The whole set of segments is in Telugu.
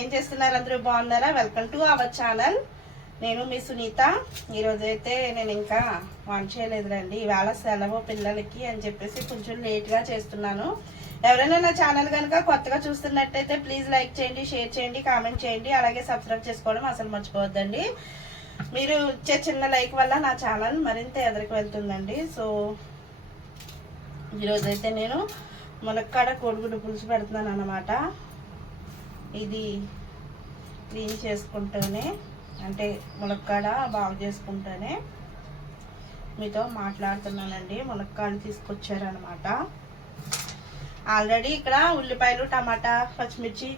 ఏం చేస్తున్నారు అందరూ బాగున్నారా? వెల్కమ్ టు అవర్ ఛానల్ నేను మీ సునీత. ఈరోజు అయితే నేను ఇంకా వంట చేయలేదులేండి. ఇవాళ సెలవు పిల్లలకి అని చెప్పేసి కొంచెం లేట్గా చేస్తున్నాను. ఎవరైనా నా ఛానల్ కనుక కొత్తగా చూస్తున్నట్టయితే ప్లీజ్ లైక్ చేయండి షేర్ చేయండి కామెంట్ చేయండి. అలాగే సబ్స్క్రైబ్ చేసుకోవడం అసలు మర్చిపోవద్దండి. మీరు ఇచ్చే చిన్న లైక్ వల్ల నా ఛానల్ మరింత ఎదురుకు వెళ్తుందండి. సో ఈరోజైతే నేను మునక్కాడ కోడిగుడ్డు పులుసు పెడుతున్నాను అనమాట ఇది క్లీన్ చేసుకుంటూనే అంటే ములక్కాడ బాగు చేసుకుంటూనే మీతో మాట్లాడుతున్నానండి. ములక్కాడ తీసుకొచ్చారనమాట ఆల్రెడీ ఇక్కడ ఉల్లిపాయలు టమాటా పచ్చిమిర్చి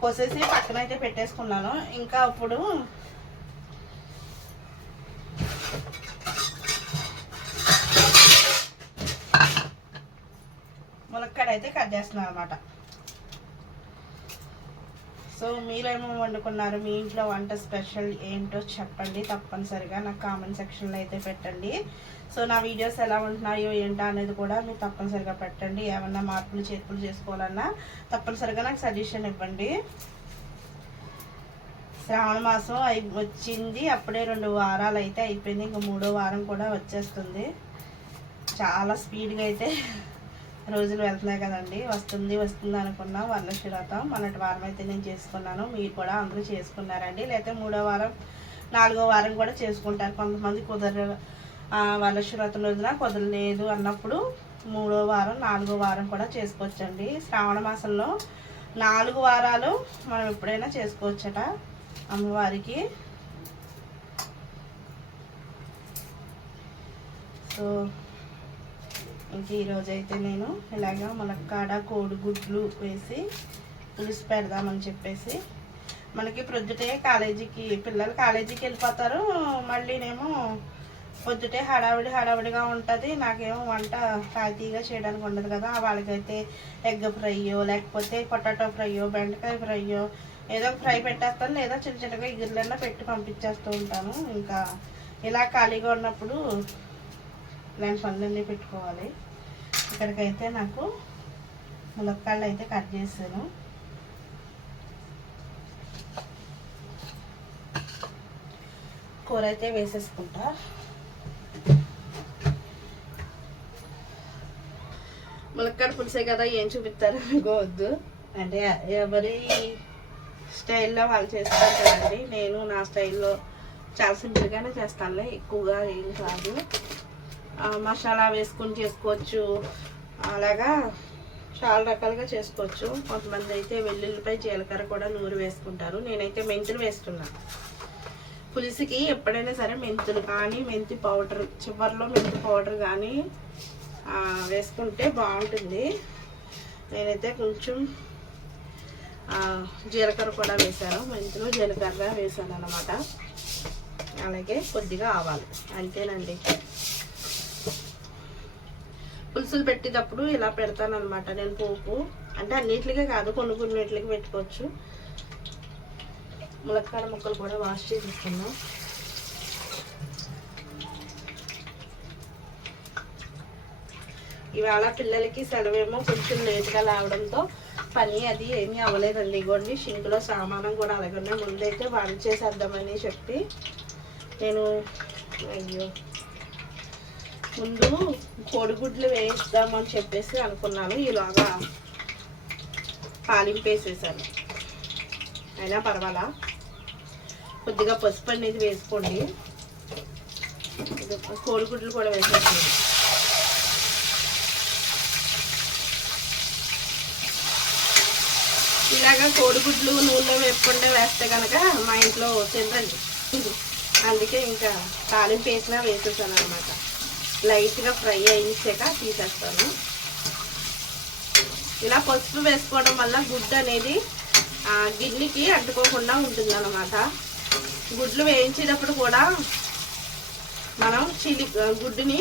కోసేసి పక్కన అయితే పెట్టేసుకున్నాను. ఇంకా ఇప్పుడు ములక్కాడ అయితే కట్ చేస్తున్నాను అనమాట సో మీరేమో వండుకున్నారు? మీ ఇంట్లో వంట స్పెషల్ ఏంటో చెప్పండి తప్పనిసరిగా. నాకు కామెంట్ సెక్షన్లో అయితే పెట్టండి. సో నా వీడియోస్ ఎలా ఉంటున్నాయో ఏంటో అనేది కూడా మీరు తప్పనిసరిగా పెట్టండి. ఏమన్నా మార్పులు చేర్పులు చేసుకోవాలన్నా తప్పనిసరిగా నాకు సజెషన్ ఇవ్వండి. శ్రావణ మాసం అయి వచ్చింది. అప్పుడే రెండు వారాలు అయితే అయిపోయింది. ఇంకా మూడో వారం కూడా వచ్చేస్తుంది. చాలా స్పీడ్గా అయితే రోజులు వెళ్తున్నాయి కదండి. వస్తుంది వస్తుంది అనుకున్న వరలక్ష్మి వ్రతం మొన్నటి వారం అయితే నేను చేసుకున్నాను. మీరు కూడా అందరూ చేసుకున్నారండి. లేకపోతే మూడో వారం నాలుగో వారం కూడా చేసుకుంటారు. కొంతమంది కుదర వర్ణశిరతం రోజున కుదరలేదు అన్నప్పుడు మూడో వారం నాలుగో వారం కూడా చేసుకోవచ్చండి. శ్రావణ మాసంలో నాలుగు వారాలు మనం ఎప్పుడైనా చేసుకోవచ్చట అమ్మవారికి. సో ఇంక ఈరోజు అయితే నేను ఇలాగ ములక్కాడ కోడిగుడ్లు వేసి పులుసు పెడదామని చెప్పేసి మనకి ప్రొద్దుటే కాలేజీకి పిల్లలు కాలేజీకి వెళ్ళిపోతారు. మళ్ళీనేమో పొద్దుటే హడావిడి హడావిడిగా ఉంటుంది. నాకేమో వంట తాతీగా చేయడానికి ఉండదు కదా. వాళ్ళకైతే ఎగ్ ఫ్రైయో లేకపోతే పొటాటో ఫ్రైయో బెండకాయ ఫ్రైయో ఏదో ఒక ఫ్రై పెట్టేస్తాను. లేదా చిన్న చిన్నగా ఇగురులన్నా పెట్టి పంపించేస్తూ ఉంటాను. ఇంకా ఇలా ఖాళీగా ఉన్నప్పుడు ఇలాంటి పనులన్నీ పెట్టుకోవాలి. ఇక్కడికైతే నాకు ములక్కాళ్ళు అయితే కట్ చేశాను. కూర అయితే వేసేసుకుంటా. ములక్కాడ పులిసే కదా ఏం చూపిస్తారు అనుకోవద్దు అంటే ఎవరి స్టైల్లో వాళ్ళు చేస్తారు కదండి. నేను నా స్టైల్లో చాలా సింపుల్గానే చేస్తానులే ఎక్కువగా ఏం కాదు. మసాలా వేసుకొని చేసుకోవచ్చు. అలాగా చాలా రకాలుగా చేసుకోవచ్చు. కొంతమంది అయితే వెల్లుల్లిపై జీలకర్ర కూడా నూరు వేసుకుంటారు. నేనైతే మెంతులు వేస్తున్నాను. పులుసుకి ఎప్పుడైనా సరే మెంతులు కానీ మెంతి పౌడర్ చివరిలో మెంతి పౌడర్ కానీ వేసుకుంటే బాగుంటుంది. నేనైతే కొంచెం జీలకర్ర కూడా వేశాను. మెంతులు జీలకర్ర వేసాను అనమాట అలాగే కొద్దిగా ఆవాలు. అంతేనండి. పులుసులు పెట్టేటప్పుడు ఇలా పెడతాను అనమాట నేను పోపు అంటే అన్నిటికే కాదు కొన్ని కొన్నిటికి పెట్టుకోవచ్చు. ములక్కాడ ముక్కలు కూడా వాష్ చేసేసుకున్నాం ఇవాళ పిల్లలకి సెలవేమో కొంచెం లేట్గా లేవడంతో పని అది ఏమీ అవ్వలేదండి. ఇగోండి షింకులో సామానం కూడా అలాగే ముందైతే వంట చేసేద్దామని చెప్పి నేను అయ్యో. ముందు కోడిగుడ్లు వేయిద్దామని చెప్పేసి అనుకున్నాను. ఈలోగా పాలింపేసేసాను అయినా పర్వాలా? కొద్దిగా పసుపు అనేది వేసుకోండి. కోడిగుడ్లు కూడా వేసేసాను. ఇలాగా కోడిగుడ్లు నూనెలో వేపుకుంటే వేస్తే కనుక మా ఇంట్లో తినరండి. అందుకే ఇంకా తాలింపు వేసినా వేసేసాను అనమాట లైట్గా ఫ్రై అయించాక తీసేస్తాను. ఇలా పసుపు వేసుకోవడం వల్ల గుడ్డు అనేది గిన్నెకి అంటుకోకుండా ఉంటుందన్నమాట. గుడ్లు వేయించేటప్పుడు కూడా మనం చిలి గుడ్డుని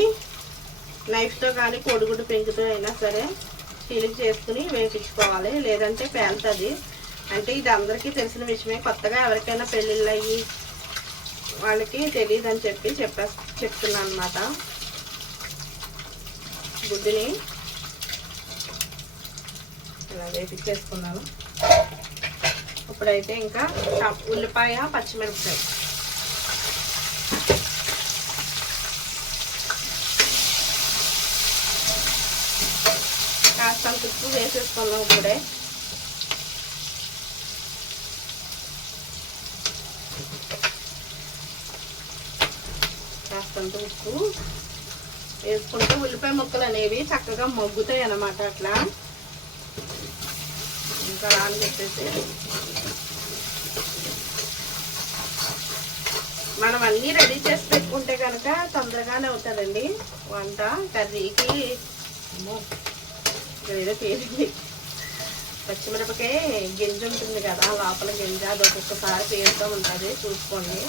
నైఫ్తో కానీ కోడిగుడ్డు పెంకుతో అయినా సరే చిలిక చేసుకుని వేయించుకోవాలి లేదంటే పేలుతుంది. అంటే ఇది అందరికీ తెలిసిన విషయమే. కొత్తగా ఎవరికైనా పెళ్ళిళ్ళు అయ్యి వాళ్ళకి తెలియదు అని చెప్పి చెప్పే చెప్తున్నాను అనమాట గుడ్డుని ఇలా వేపించేసుకున్నాను ఇప్పుడైతే ఇంకా ఉల్లిపాయ పచ్చిమిరపకాయ. కాస్తంత ఉప్పు వేసేసుకున్నాం ఇప్పుడే. కాస్తంత ఉప్పు. వేసుకుంటే ఉల్లిపాయ ముక్కలు అనేవి చక్కగా మగ్గుతాయి అన్నమాట అట్లా. ఇంకా రాని చెప్పేసి మనం అన్నీ రెడీ చేసి పెట్టుకుంటే కనుక తొందరగానే అవుతుందండి వంట. కర్రీకి ఏదో పేరింది పచ్చిమిరపకాయ గింజ ఉంటుంది కదా లోపల గింజ అది ఒక్కొక్కసారి పేరుతూ ఉంటుంది చూసుకోండి.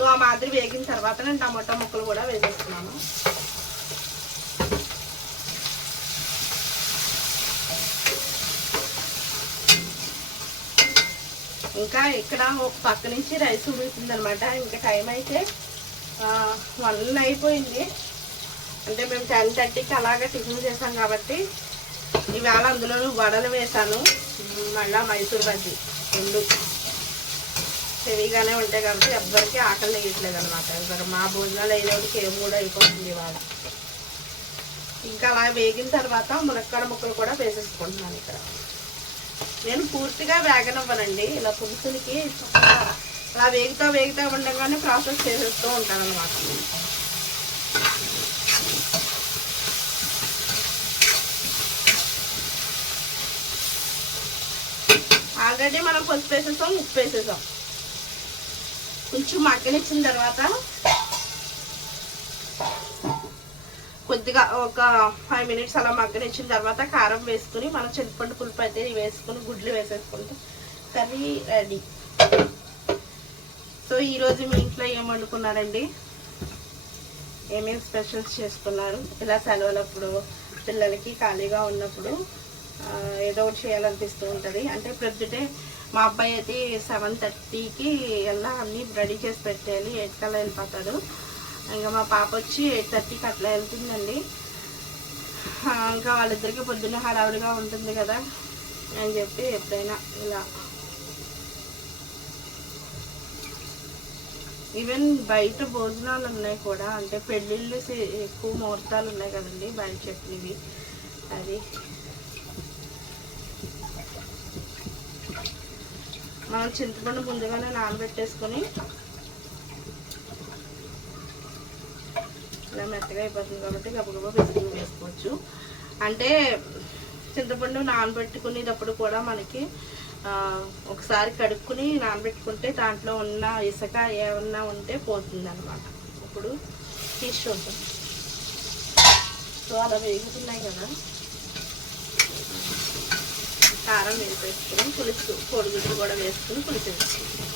సో ఆ మాదిరి వేగిన తర్వాత నేను టమాటా ముక్కలు కూడా వేసేస్తున్నాను. ఇంకా ఇక్కడ ఒక పక్క నుంచి రైస్ ఉడుకుతుంది అనమాట ఇంకా టైం అయితే వన్ అయిపోయింది. అంటే మేము టెన్ థర్టీకి అలాగా టిఫిన్ చేసాం కాబట్టి ఇవాళ అందులో వడలు వేసాను మళ్ళీ మైసూర్ బజ్జీ రెండు. హెవీగానే ఉంటాయి కాబట్టి ఎవ్వరికి ఆకలి వేయట్లేదు అనమాట ఎవరు మా భోజనాలు అయినోడికి ఏ మూడు అయిపోతుంది ఇవాళ. ఇంకా అలా వేగిన తర్వాత మునక్కాడ ముక్కలు కూడా వేసేసుకుంటున్నాను ఇక్కడ. నేను పూర్తిగా వేగనివ్వనండి. ఇలా పులుసులకి అలా వేగుతా వేగుతా ఉండగానే ప్రాసెస్ చేసేస్తూ ఉంటాను అనమాట ఆల్రెడీ మనం పసుపు వేసేసాం ఉప్పు వేసేసాం. కొంచెం మగ్గనిచ్చిన తర్వాత కొద్దిగా ఒక ఫైవ్ మినిట్స్ అలా మగ్గనిచ్చిన తర్వాత కారం వేసుకుని మనం చింతపండు పులుపు అయితే వేసుకుని గుడ్లు వేసేసుకుంటే కర్రీ రెడీ సో ఈరోజు మీ ఇంట్లో ఏం వండుకున్నారండి? ఏమేమి స్పెషల్స్ చేసుకున్నారు? ఇలా సెలవులప్పుడు పిల్లలకి ఖాళీగా ఉన్నప్పుడు ఏదో ఒకటి చేయాలనిపిస్తూ ఉంటుంది. అంటే ప్రొద్దుటే మా అబ్బాయి అయితే సెవెన్ థర్టీకి ఎలా అన్నీ రెడీ చేసి పెట్టేయాలి ఎయిట్ కల్లా వెళ్ళిపోతాడు. ఇంకా మా పాప వచ్చి ఎయిట్ థర్టీకి అట్లా వెళ్తుందండి. ఇంకా వాళ్ళిద్దరికి పొద్దున్న హడావుడిగా ఉంటుంది కదా అని చెప్పి ఎప్పుడైనా ఇలా. ఈవెన్ బయట భోజనాలు ఉన్నాయి కూడా అంటే పెళ్ళిళ్ళు ఎక్కువ ముహూర్తాలు ఉన్నాయి కదండి బయట చెప్పినవి. అది. మనం చింతపండు ముందుగానే నానబెట్టేసుకొని ఇలా మెత్తగా అయిపోతుంది కాబట్టి గబగబా బిస్కెట్ వేసుకోవచ్చు. అంటే చింతపండు నానబెట్టుకునేటప్పుడు కూడా మనకి ఒకసారి కడుక్కుని నానబెట్టుకుంటే దాంట్లో ఉన్న ఇసుక ఏమన్నా ఉంటే పోతుంది అనమాట ఇప్పుడు తీసి చూద్దాం. సో అలా వేగుతున్నాయి కదా. కారం వేసేసుకుని పులుసు కోడిగుడ్లు కూడా వేసుకుని పులుసు వేసుకుంటాం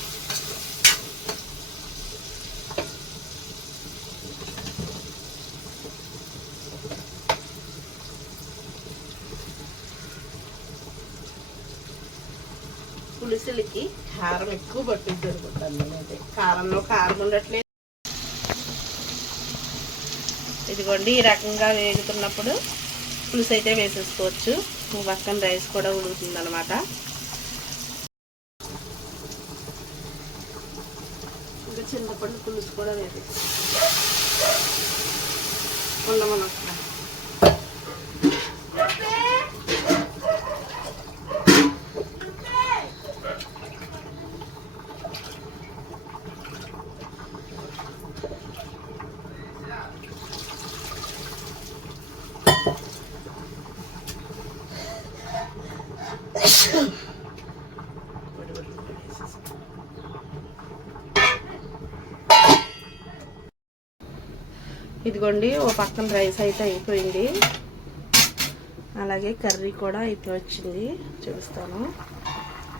పులుసులకి కారం ఎక్కువ పట్టుద్ది అనుకుంటాను నేనైతే. కారంలో కారం ఉండట్లేదు. ఇదిగోండి ఈ రకంగా వేగుతున్నప్పుడు పులుసు అయితే వేసేసుకోవచ్చు. పక్కన రైస్ కూడా ఉడుకుతుంది అనమాట ఇంకా చింతపండు పులుసు కూడా లేదు ఉండమని ఇదిగోండి ఓ పక్కన రైస్ అయితే అయిపోయింది. అలాగే కర్రీ కూడా అయితే వచ్చింది. చూపిస్తాను.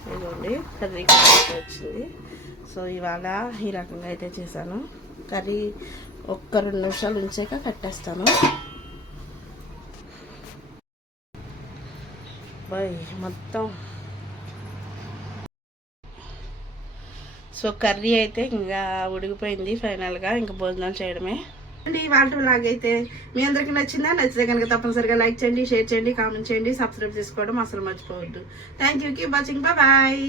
ఇదిగోండి కర్రీ కూడా అయితే వచ్చింది. సో ఇవాళ ఈ రకంగా అయితే చేశాను. కర్రీ ఒక్క రెండు నిమిషాలు ఉంచాక కట్టేస్తాను. బాయ్ మొత్తం. సో కర్రీ అయితే ఇంకా ఉడిగిపోయింది ఫైనల్గా. ఇంకా భోజనం చేయడమే. అండి వాళ్ళ బ్లాగ్ అయితే మీ అందరికీ నచ్చిందా? నచ్చితే కనుక తప్పనిసరిగా లైక్ చేయండి షేర్ చేయండి కామెంట్ చేయండి సబ్స్క్రైబ్ చేసుకోవడం అసలు మర్చిపోవద్దు. Thank you keep watching bye